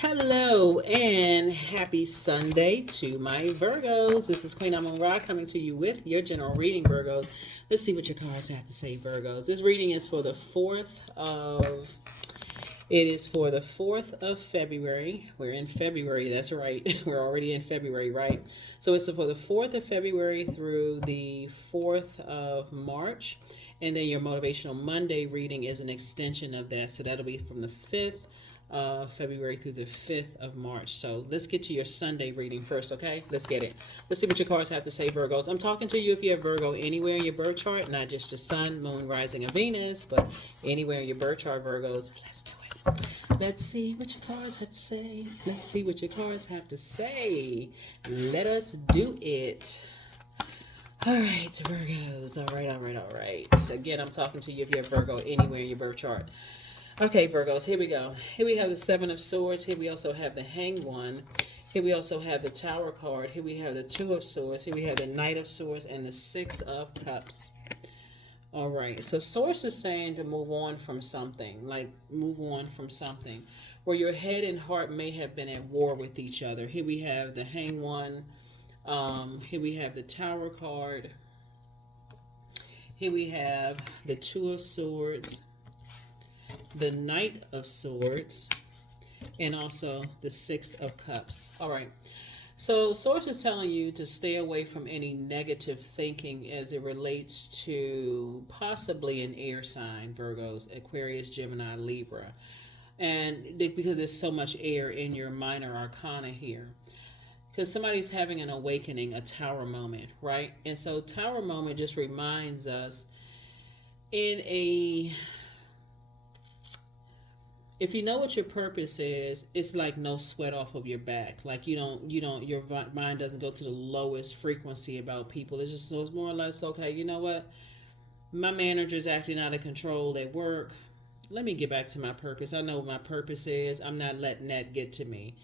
Hello and happy Sunday to my Virgos. This is Queen Amun Ra coming to you with your general reading, Virgos. Let's see what your cards have to say, Virgos. This reading is for the 4th of February. We're in February, that's right. We're already in February, right? So it's for the 4th of February through the 4th of March. And then your Motivational Monday reading is an extension of that. So that'll be from the 5th February through the 5th of March. So let's get to your Sunday reading first, okay? Let's get it. Let's see what your cards have to say, Virgos. I'm talking to you if you have Virgo anywhere in your birth chart, not just the sun, moon, rising, and Venus, but anywhere in your birth chart, Virgos. Let's do it. Let's see what your cards have to say. Let's see what your cards have to say. Let us do it. All right, Virgos. All right. So again, I'm talking to you if you have Virgo anywhere in your birth chart. Okay, Virgos, here we go. Here we have the Seven of Swords. Here we also have the Hanged One. Here we also have the Tower card. Here we have the Two of Swords. Here we have the Knight of Swords and the Six of Cups. All right, so Source is saying to move on from something, where your head and heart may have been at war with each other. Here we have the Hanged One. Here we have the Tower card. Here we have the Two of Swords, the Knight of Swords, and also the Six of Cups. All right. So Source is telling you to stay away from any negative thinking as it relates to possibly an air sign, Virgos, Aquarius, Gemini, Libra. And because there's so much air in your minor arcana here. Because somebody's having an awakening, a tower moment, right? And so tower moment just reminds us if you know what your purpose is, it's like no sweat off of your back. Like your mind doesn't go to the lowest frequency about people. It's more or less, okay, you know what? My manager's acting out of control at work. Let me get back to my purpose. I know what my purpose is. I'm not letting that get to me.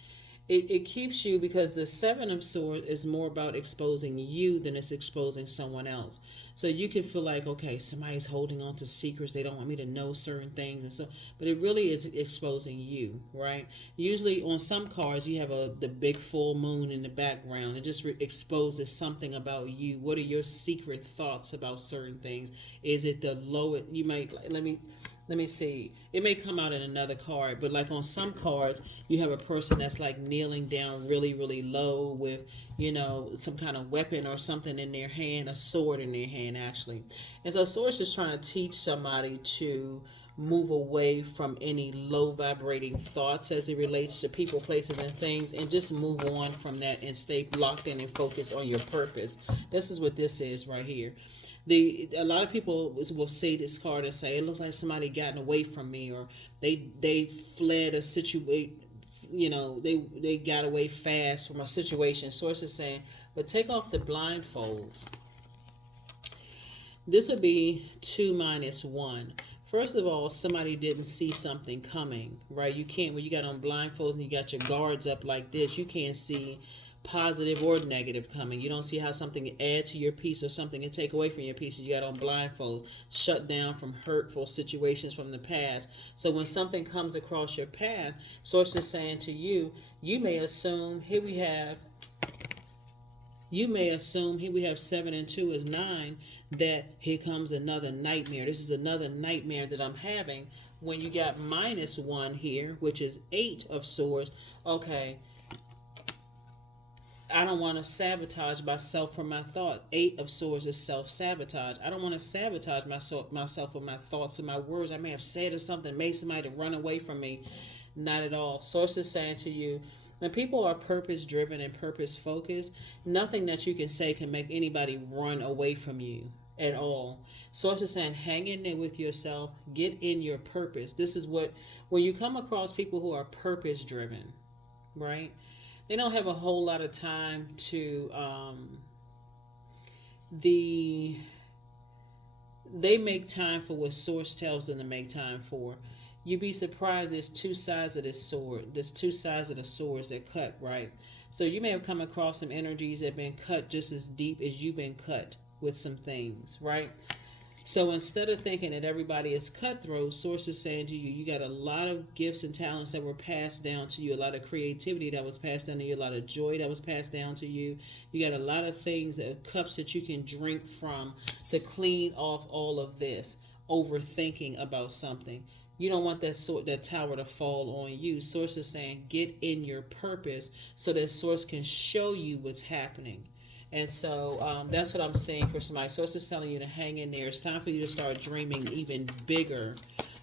It keeps you, because the Seven of Swords is more about exposing you than it's exposing someone else. So you can feel like, okay, somebody's holding on to secrets. They don't want me to know certain things. And so, but it really is exposing you, right? Usually on some cards, you have the big full moon in the background. It just exposes something about you. What are your secret thoughts about certain things? Is it the lowest? You might, let me see. It may come out in another card, but like on some cards, you have a person that's like kneeling down really, really low with, some kind of weapon or something in their hand, a sword in their hand, actually. And so Source is trying to teach somebody to move away from any low vibrating thoughts as it relates to people, places, and things, and just move on from that and stay locked in and focused on your purpose. This is what this is right here. A lot of people will see this card and say, it looks like somebody gotten away from me, or they fled a situation, they got away fast from a situation. Source is saying, but take off the blindfolds. This would be 2 minus 1. First of all, somebody didn't see something coming, right? You can't, when you got on blindfolds and you got your guards up like this, you can't see positive or negative coming. You don't see how something can add to your peace or something can take away from your peace. You got on blindfolds, shut down from hurtful situations from the past. So when something comes across your path, Source is saying to you, you may assume, here we have 7 and 2 is 9, that here comes another nightmare. This is another nightmare that I'm having. When you got minus 1 here, which is 8 of Swords, okay, I don't want to sabotage myself from my thought. 8 of Swords is self-sabotage. I don't want to sabotage myself with my thoughts and my words. I may have said or something, made somebody run away from me. Not at all. Source is saying to you, when people are purpose-driven and purpose-focused, nothing that you can say can make anybody run away from you at all. Source is saying, hang in there with yourself. Get in your purpose. This is when you come across people who are purpose-driven, right? They don't have a whole lot of time to they make time for what Source tells them to make time for. You'd be surprised there's 2 sides of this sword. There's 2 sides of the swords that cut, right? So you may have come across some energies that have been cut just as deep as you've been cut with some things, right? So instead of thinking that everybody is cutthroat, Source is saying to you, you got a lot of gifts and talents that were passed down to you, a lot of creativity that was passed down to you, a lot of joy that was passed down to you. You got a lot of things, cups that you can drink from to clean off all of this overthinking about something. You don't want that tower to fall on you. Source is saying, get in your purpose so that Source can show you what's happening. And so that's what I'm saying for somebody. Source is telling you to hang in there. It's time for you to start dreaming even bigger,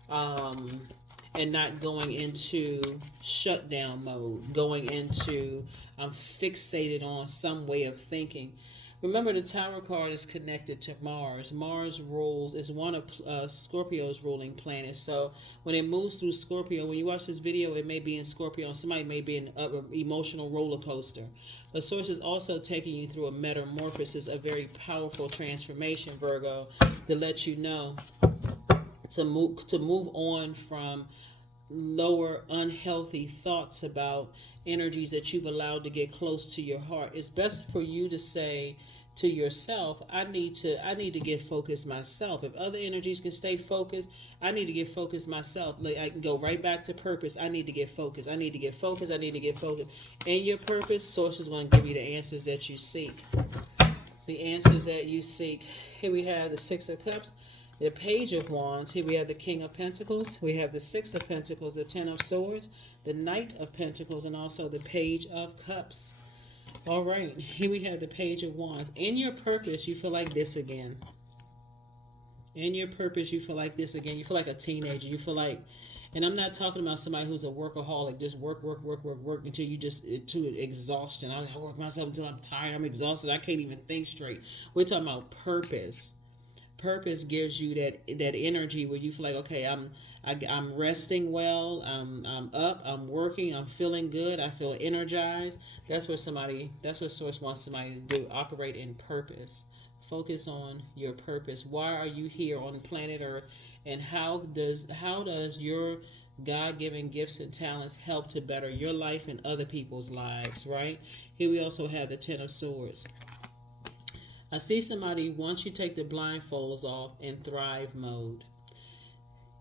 and not going into shutdown mode, going into I'm fixated on some way of thinking. Remember, the Tower card is connected to Mars. Mars rules is one of Scorpio's ruling planets. So when it moves through Scorpio, when you watch this video, it may be in Scorpio, and somebody may be in an emotional roller coaster. But Source is also taking you through a metamorphosis, a very powerful transformation, Virgo, to let you know to move on from lower unhealthy thoughts about energies that you've allowed to get close to your heart. It's best for you to say to yourself, I need to get focused myself. If other energies can stay focused, I need to get focused myself. Like, I can go right back to purpose. I need to get focused. I need to get focused. I need to get focused. In your purpose, Source is going to give you the answers that you seek. The answers that you seek. Here we have the Six of Cups, the Page of Wands. Here we have the King of Pentacles. We have the Six of Pentacles, the Ten of Swords, the Knight of Pentacles, and also the Page of Cups. All right, here we have the Page of Wands. In your purpose, you feel like this again. In your purpose, you feel like this again. You feel like a teenager. You feel like, and I'm not talking about somebody who's a workaholic, just work until you just to exhaustion. I work myself until I'm tired. I'm exhausted. I can't even think straight. We're talking about purpose. Purpose gives you that energy where you feel like, okay, I'm resting well. I'm up. I'm working. I'm feeling good. I feel energized. That's what Source wants somebody to do. Operate in purpose. Focus on your purpose. Why are you here on planet Earth, and how does your God-given gifts and talents help to better your life and other people's lives? Right here, we also have the Ten of Swords. I see somebody, once you take the blindfolds off, in thrive mode.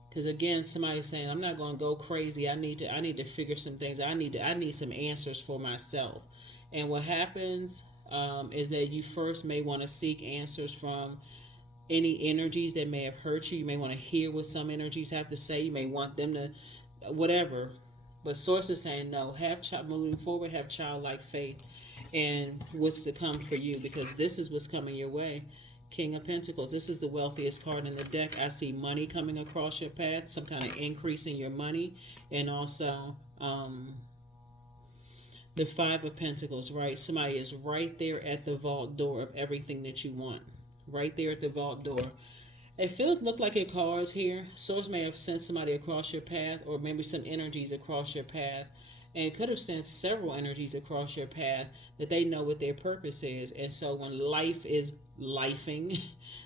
Because again, somebody's saying, I'm not going to go crazy. I need to figure some things. I need some answers for myself. And what happens is that you first may want to seek answers from any energies that may have hurt you. You may want to hear what some energies have to say. You may want them to, whatever. But Source is saying, no, moving forward, have childlike faith and what's to come for you, because this is what's coming your way. King of Pentacles. This is the wealthiest card in the deck. I see money coming across your path, some kind of increase in your money, and also the Five of Pentacles, right? Somebody is right there at the vault door of everything that you want. Right there at the vault door. It look like it cards here. Source may have sent somebody across your path, or maybe some energies across your path. And it could have sent several energies across your path that they know what their purpose is. And so when life is lifing,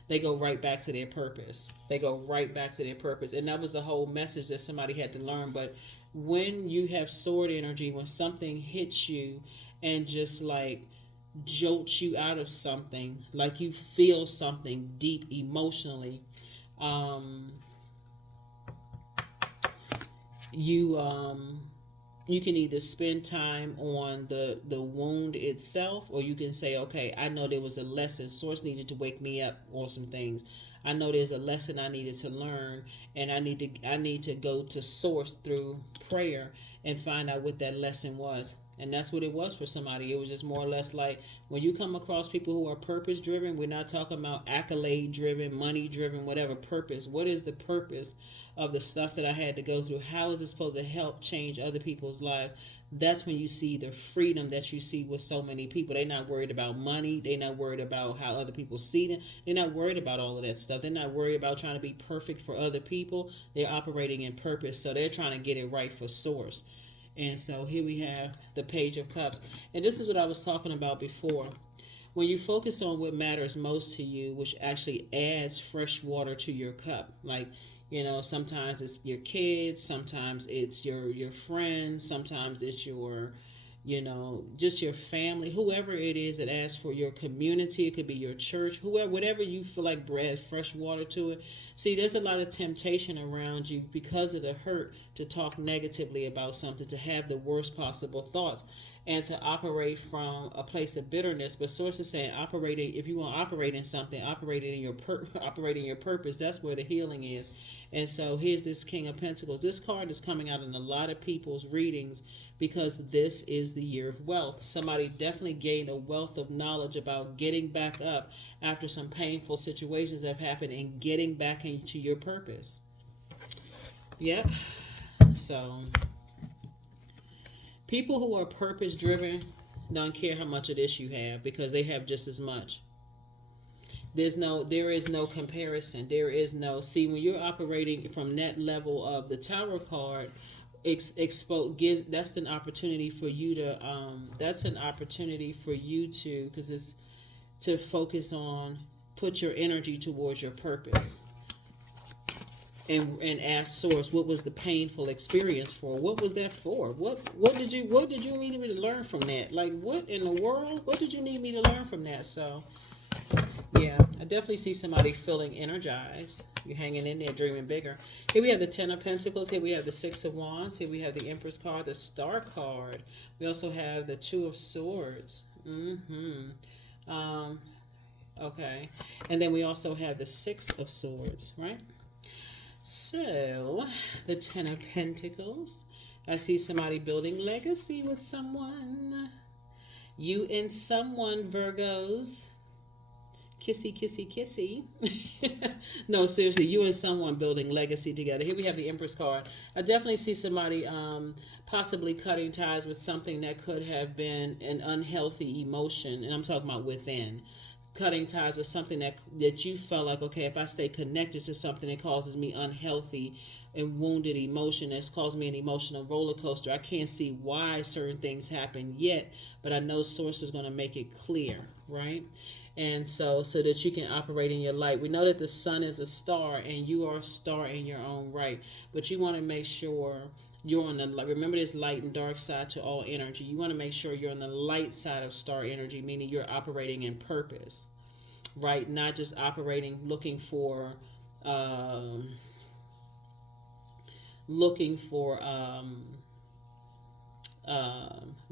they go right back to their purpose. They go right back to their purpose. And that was the whole message that somebody had to learn. But when you have sword energy, when something hits you and just like jolts you out of something, like you feel something deep emotionally, you can either spend time on the wound itself, or you can say, okay, I know there was a lesson. Source needed to wake me up on some things. I know there's a lesson I needed to learn, and I need to go to Source through prayer and find out what that lesson was. And that's what it was for somebody. It was just more or less like, when you come across people who are purpose driven, we're not talking about accolade driven, money driven, whatever. Purpose. What is the purpose of the stuff that I had to go through? How is it supposed to help change other people's lives? That's when you see the freedom that you see with so many people. They're not worried about money. They're not worried about how other people see them. They're not worried about all of that stuff. They're not worried about trying to be perfect for other people. They're operating in purpose. So they're trying to get it right for Source. And so here we have the Page of Cups. And this is what I was talking about before. When you focus on what matters most to you, which actually adds fresh water to your cup, like, sometimes it's your kids, sometimes it's your friends, sometimes it's your just your family, whoever it is that asks for your community. It could be your church, whoever, whatever you feel like bread, fresh water to it. See, there's a lot of temptation around you because of the hurt to talk negatively about something, to have the worst possible thoughts, and to operate from a place of bitterness. But source is saying, operating, if you want to operate in something, operating in your operating your purpose, that's where the healing is. And so here's this King of Pentacles. This card is coming out in a lot of people's readings because this is the year of wealth. Somebody definitely gained a wealth of knowledge about getting back up after some painful situations have happened and getting back into your purpose. Yep. So people who are purpose driven don't care how much of this you have, because they have just as much. There is no comparison. There is no, see, when you're operating from that level of the Tower card, that's an opportunity for you to, because it's to focus on, put your energy towards your purpose. And ask source, what was the painful experience for? What was that for? What did you need me to learn from that? Like, what in the world? What did you need me to learn from that? So yeah, I definitely see somebody feeling energized. You're hanging in there, dreaming bigger. Here we have the Ten of Pentacles. Here we have the Six of Wands. Here we have the Empress card, the Star card. We also have the Two of Swords. Okay. And then we also have the Six of Swords, right? So, the Ten of Pentacles. I see somebody building legacy with someone. You and someone, Virgos. Kissy, kissy, kissy. No, seriously, you and someone building legacy together. Here we have the Empress card. I definitely see somebody possibly cutting ties with something that could have been an unhealthy emotion. And I'm talking about within. Cutting ties with something that you felt like, okay, if I stay connected to something that causes me unhealthy and wounded emotion, that's caused me an emotional roller coaster. I can't see why certain things happen yet, but I know source is going to make it clear, right? And so that you can operate in your light. We know that the sun is a star, and you are a star in your own right, but you want to make sure you're on the, remember there's light and dark side to all energy. You want to make sure you're on the light side of star energy, meaning you're operating in purpose, right? Not just operating looking for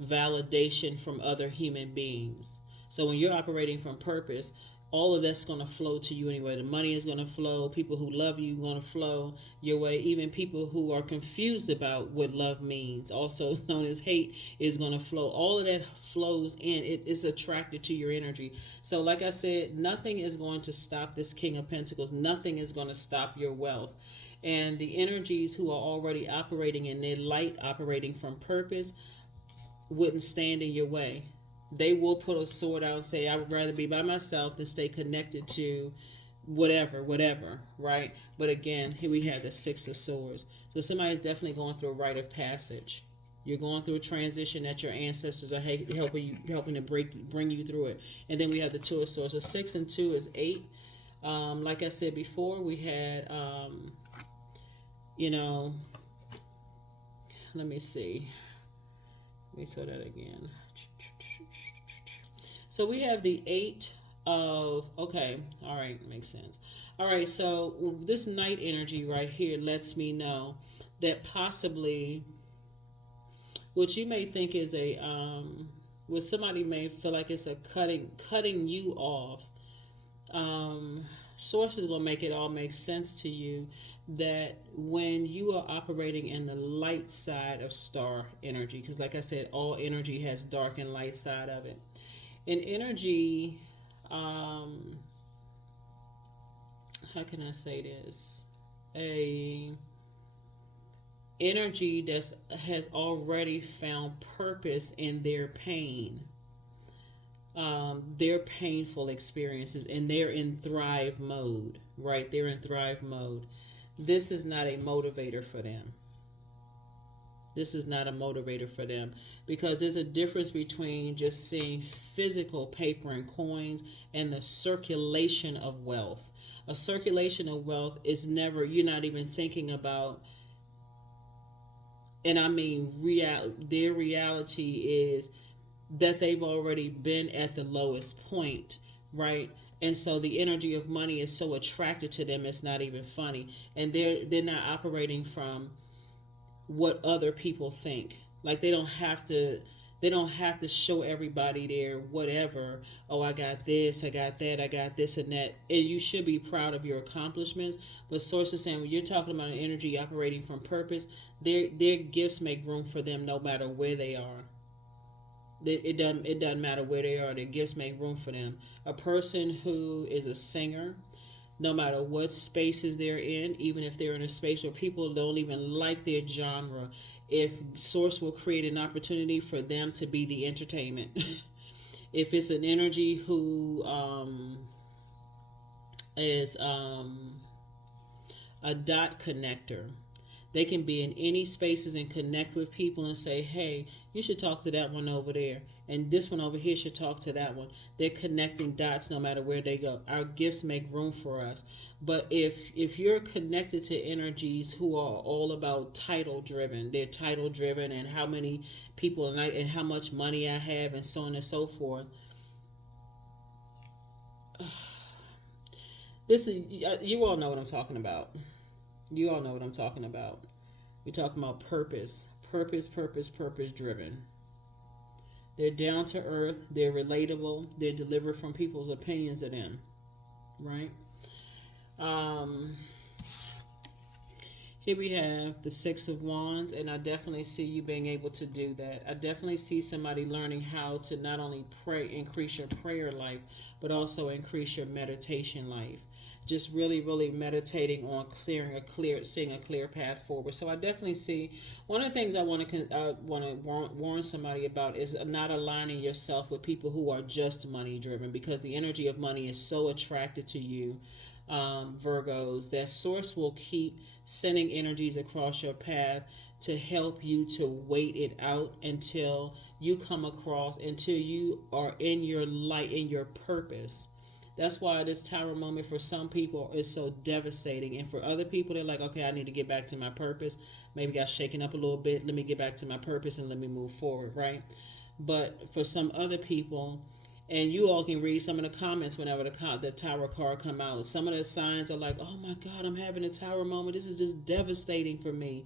validation from other human beings. So when you're operating from purpose, all of that's going to flow to you anyway. The money is going to flow. People who love you are going to flow your way. Even people who are confused about what love means, also known as hate, is going to flow. All of that flows in. It is attracted to your energy. So like I said, nothing is going to stop this King of Pentacles. Nothing is going to stop your wealth. And the energies who are already operating in their light, operating from purpose, wouldn't stand in your way. They will put a sword out and say, I would rather be by myself than stay connected to whatever, right? But again, here we have the Six of Swords. So somebody's definitely going through a rite of passage. You're going through a transition that your ancestors are helping to bring you through it. And then we have the Two of Swords. So 6 and 2 is 8. Like I said before, we had, let me see. Let me say that again. So we have the 8 of, okay, all right, makes sense. All right, so this night energy right here lets me know that possibly what you may think is what somebody may feel like it's a cutting you off. Sources will make it all make sense to you that when you are operating in the light side of star energy, because like I said, all energy has dark and light side of it. In energy, how can I say this? A energy that has already found purpose in their pain, their painful experiences, and they're in thrive mode, right? They're in thrive mode. This is not a motivator for them. This is not a motivator for them, because there's a difference between just seeing physical paper and coins and the circulation of wealth. A circulation of wealth is never, you're not even thinking about And I mean, their reality is that they've already been at the lowest point, right? And so the energy of money is so attracted to them, it's not even funny. And they're not operating from what other people think. Like they don't have to show everybody their whatever. Oh, I got this, I got that, I got this and that. And you should be proud of your accomplishments. But source is saying when you're talking about an energy operating from purpose, their gifts make room for them no matter where they are. It doesn't matter where they are. Their gifts make room for them. A person who is a singer, no matter what spaces they're in, even if they're in a space where people don't even like their genre, if source will create an opportunity for them to be the entertainment. If it's an energy who is a dot connector, they can be in any spaces and connect with people and say, hey, you should talk to that one over there. And this one over here should talk to that one. They're connecting dots no matter where they go. Our gifts make room for us. But if you're connected to energies who are all about title driven, they're title driven and how many people and how much money I have and so on and so forth. This is, you all know what I'm talking about. You all know what I'm talking about. We're talking about purpose driven. They're down to earth. They're relatable. They're delivered from people's opinions of them, right? Here we have the Six of Wands, and I definitely see you being able to do that. I definitely see somebody learning how to not only pray, increase your prayer life, but also increase your meditation life. Just really meditating on seeing a clear path forward. So I definitely see one of the things I want to warn somebody about is not aligning yourself with people who are just money driven, because the energy of money is so attracted to you, Virgos, that source will keep sending energies across your path to help you to wait it out until you come across, until you are in your light, in your purpose. That's why this tower moment for some people is so devastating. And for other people, they're like, okay, I need to get back to my purpose. Maybe got shaken up a little bit. Let me get back to my purpose and let me move forward, right? But for some other people, and you all can read some of the comments whenever the tower card come out. Some of the signs are like, oh my God, I'm having a tower moment. This is just devastating for me.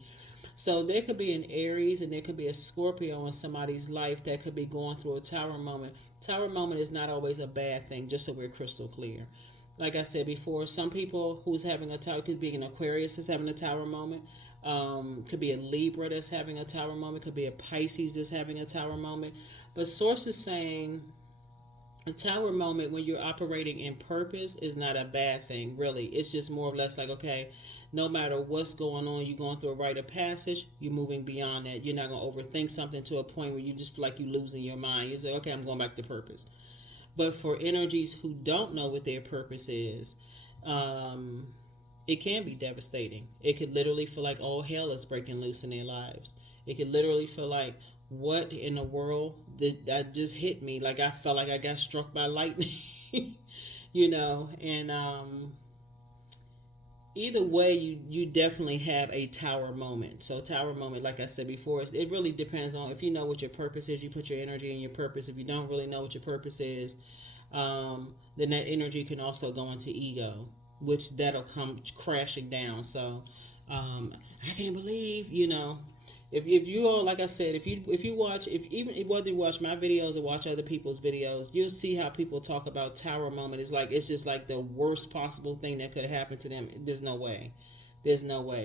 So there could be an Aries and there could be a Scorpio in somebody's life that could be going through a tower moment. Tower moment is not always a bad thing, just so we're crystal clear. Like I said before, some people who's having a tower, could be an Aquarius that's having a tower moment. Could be a Libra that's having a tower moment. Could be a Pisces that's having a tower moment. But source is saying a tower moment when you're operating in purpose is not a bad thing, really. It's just more or less like, okay, no matter what's going on, you're going through a rite of passage, you're moving beyond that. You're not going to overthink something to a point where you just feel like you're losing your mind. You say, okay, I'm going back to purpose. But for energies who don't know what their purpose is, it can be devastating. It could literally feel like all hell is breaking loose in their lives. It could literally feel like, what in the world that just hit me? Like I felt like I got struck by lightning, and either way, you definitely have a tower moment. So tower moment, like I said before, it really depends on if you know what your purpose is. You put your energy in your purpose. If you don't really know what your purpose is, then that energy can also go into ego, which that'll come crashing down. So I can't believe, if you all, like I said, if you watch, whether you watch my videos or watch other people's videos, you'll see how people talk about tower moment. It's just like the worst possible thing that could happen to them. There's no way.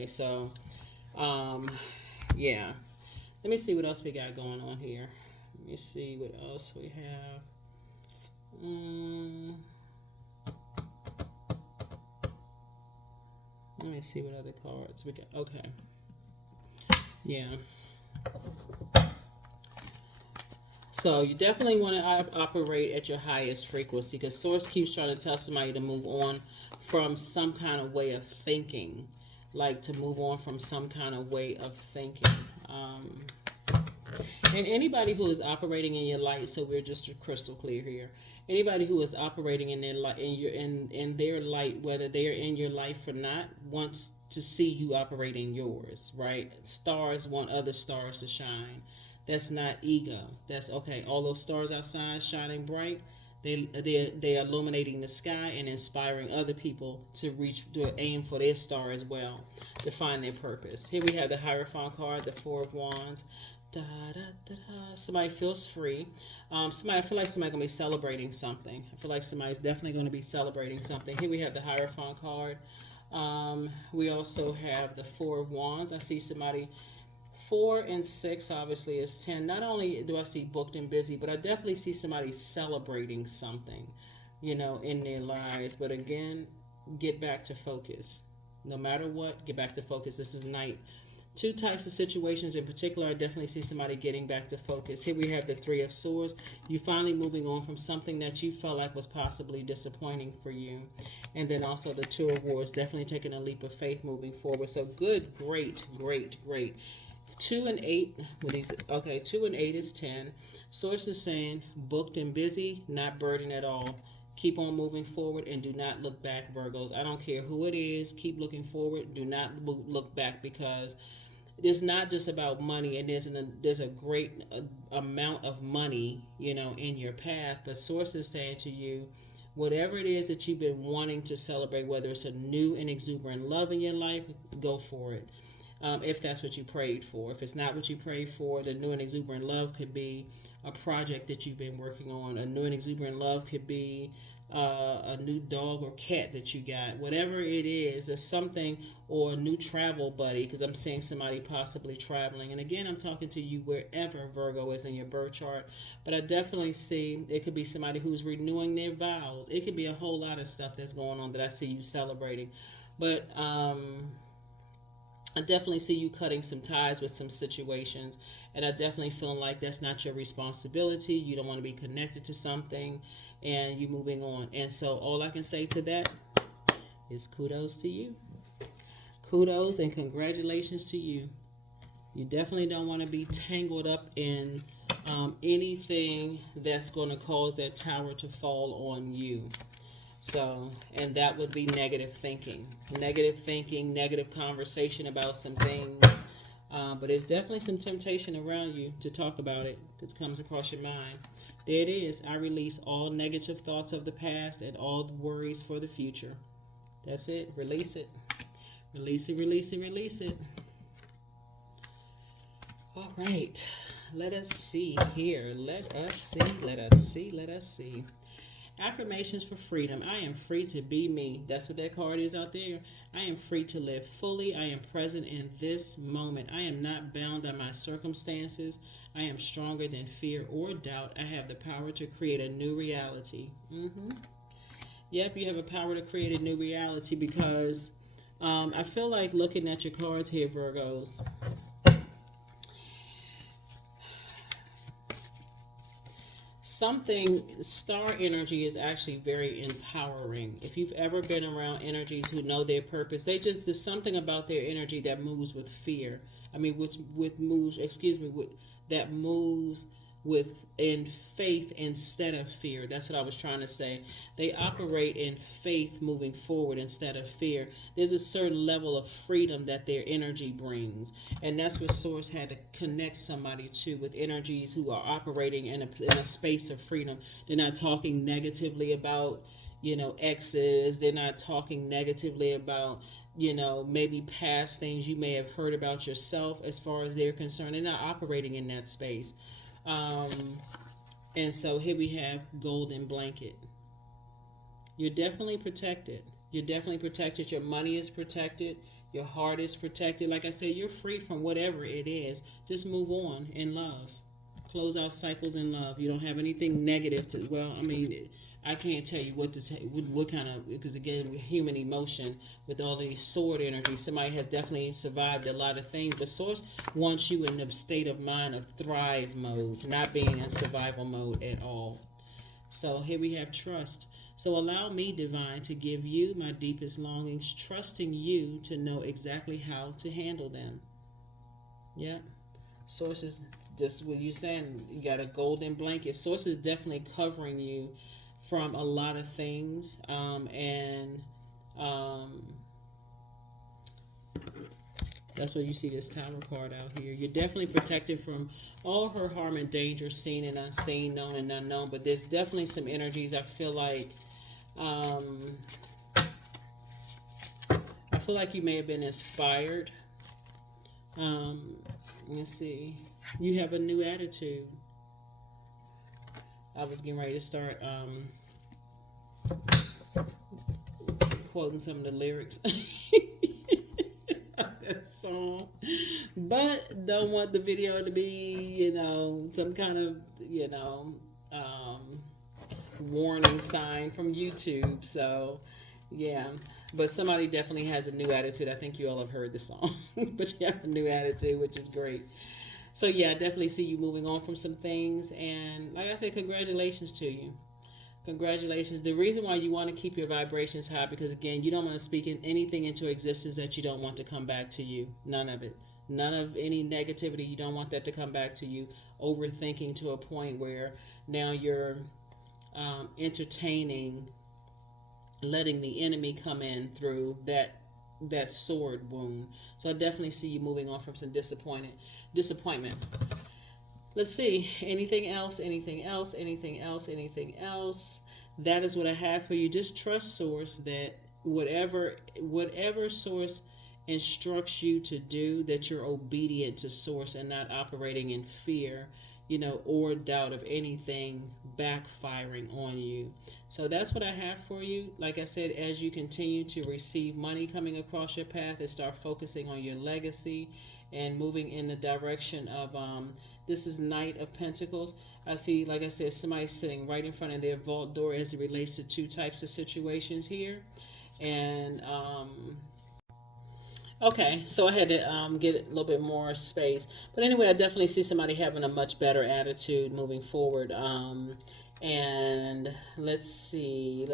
So yeah, let me see what else we got going on here. Let me see what else we have. Let me see what other cards we got. Okay. Yeah. So you definitely want to operate at your highest frequency, because source keeps trying to tell somebody to move on from some kind of way of thinking, like to move on from some kind of way of thinking. And anybody who is operating in your light, so we're just crystal clear here. Anybody who is operating in their light, in their light, whether they're in your life or not, wants to see you operating yours, right? Stars want other stars to shine. That's not ego. That's okay. All those stars outside shining bright, they're illuminating the sky and inspiring other people to aim for their star as well, to find their purpose. Here we have the Hierophant card, the Four of Wands. Da, da, da, da. Somebody feels free. I feel like somebody's gonna be celebrating something. I feel like somebody's definitely gonna be celebrating something. Here we have the Hierophant card. We also have the Four of Wands. I see somebody. 4 and 6 obviously is 10. Not only do I see booked and busy, but I definitely see somebody celebrating something, in their lives. But again, get back to focus. No matter what, get back to focus. This is night. Two types of situations in particular, I definitely see somebody getting back to focus. Here we have the Three of Swords. You finally moving on from something that you felt like was possibly disappointing for you. And then also the Two of Wands, definitely taking a leap of faith moving forward. So good, great, great, great. 2 and 8, 2 and 8 is 10. Source is saying booked and busy, not burdened at all. Keep on moving forward and do not look back, Virgos. I don't care who it is. Keep looking forward. Do not look back, because it's not just about money, and there's a great amount of money, in your path. But Source is saying to you, whatever it is that you've been wanting to celebrate, whether it's a new and exuberant love in your life, go for it. If that's what you prayed for. If it's not what you prayed for, the new and exuberant love could be a project that you've been working on. A new and exuberant love could be a new dog or cat that you got. Whatever it is, there's something, or a new travel buddy, because I'm seeing somebody possibly traveling. And again, I'm talking to you wherever Virgo is in your birth chart. But I definitely see it could be somebody who's renewing their vows. It could be a whole lot of stuff that's going on that I see you celebrating. But I definitely see you cutting some ties with some situations, and I definitely feel like that's not your responsibility. You don't want to be connected to something, and you moving on. And so all I can say to that is kudos to you. Kudos and congratulations to you. You definitely don't want to be tangled up in anything that's going to cause that tower to fall on you. So, and that would be negative thinking, negative conversation about some things. But there's definitely some temptation around you to talk about it, because it comes across your mind. There it is. I release all negative thoughts of the past and all the worries for the future. That's it. Release it. Release it, release it, release it. All right. Let us see here. Let us see. Affirmations for freedom. I am free to be me. That's what that card is out there. I am free to live fully. I am present in this moment. I am not bound by my circumstances. I am stronger than fear or doubt. I have the power to create a new reality. Yep, you have a power to create a new reality, because I feel like looking at your cards here, Virgos, star energy is actually very empowering. If you've ever been around energies who know their purpose, there's something about their energy that moves with fear. That moves in faith instead of fear. That's what I was trying to say. They operate in faith moving forward instead of fear. There's a certain level of freedom that their energy brings. And that's what Source had to connect somebody to, with energies who are operating in a space of freedom. They're not talking negatively about, exes. They're not talking negatively about, maybe past things you may have heard about yourself as far as they're concerned. They're not operating in that space. And so here we have golden blanket. You're definitely protected. Your money is protected. Your heart is protected. Like I said, you're free from whatever it is. Just move on in love. Close out cycles in love. You don't have anything negative I can't tell you what to say, what kind of, because again, human emotion with all these sword energy, somebody has definitely survived a lot of things, but Source wants you in a state of mind of thrive mode, not being in survival mode at all. So here we have trust. So allow me, Divine, to give you my deepest longings, trusting you to know exactly how to handle them. Yeah. Source is just what you're saying. You got a golden blanket. Source is definitely covering you from a lot of things, That's why you see this Tower card out here. You're definitely protected from all her harm and danger, seen and unseen, known and unknown. But there's definitely some energies I feel like you may have been inspired. Let's see. You have a new attitude. I was getting ready to start quoting some of the lyrics of that song, but don't want the video to be, some kind of, warning sign from YouTube. So, yeah. But somebody definitely has a new attitude. I think you all have heard the song, but you have a new attitude, which is great. So, yeah, I definitely see you moving on from some things. And like I said, congratulations to you. Congratulations. The reason why you want to keep your vibrations high, because, again, you don't want to speak anything into existence that you don't want to come back to you. None of it. None of any negativity. You don't want that to come back to you. Overthinking to a point where now you're entertaining letting the enemy come in through that sword wound. So I definitely see you moving on from some disappointment. Let's see. Anything else? Anything else? Anything else? Anything else? That is what I have for you. Just trust source, that whatever source instructs you to do, that you're obedient to source and not operating in fear, or doubt of anything backfiring on you. So that's what I have for you. Like I said, as you continue to receive money coming across your path and start focusing on your legacy and moving in the direction of, this is Knight of Pentacles. I see, like I said, somebody sitting right in front of their vault door as it relates to two types of situations here. And, okay, so I had to get a little bit more space. But anyway, I definitely see somebody having a much better attitude moving forward. And let's see.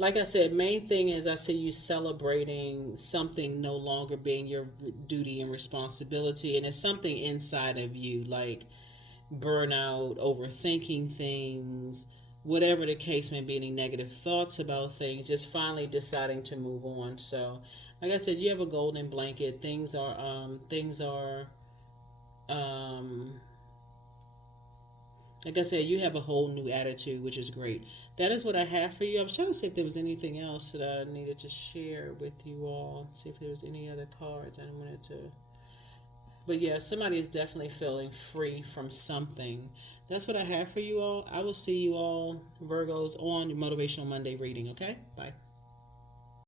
Like I said, main thing is I see you celebrating something no longer being your duty and responsibility. And it's something inside of you, like burnout, overthinking things, whatever the case may be, any negative thoughts about things, just finally deciding to move on. So, like I said, you have a golden blanket. Things are, like I said, you have a whole new attitude, which is great. That is what I have for you. I was trying to see if there was anything else that I needed to share with you all. See if there was any other cards I wanted to. But yeah, somebody is definitely feeling free from something. That's what I have for you all. I will see you all, Virgos, on your Motivational Monday reading, okay? Bye.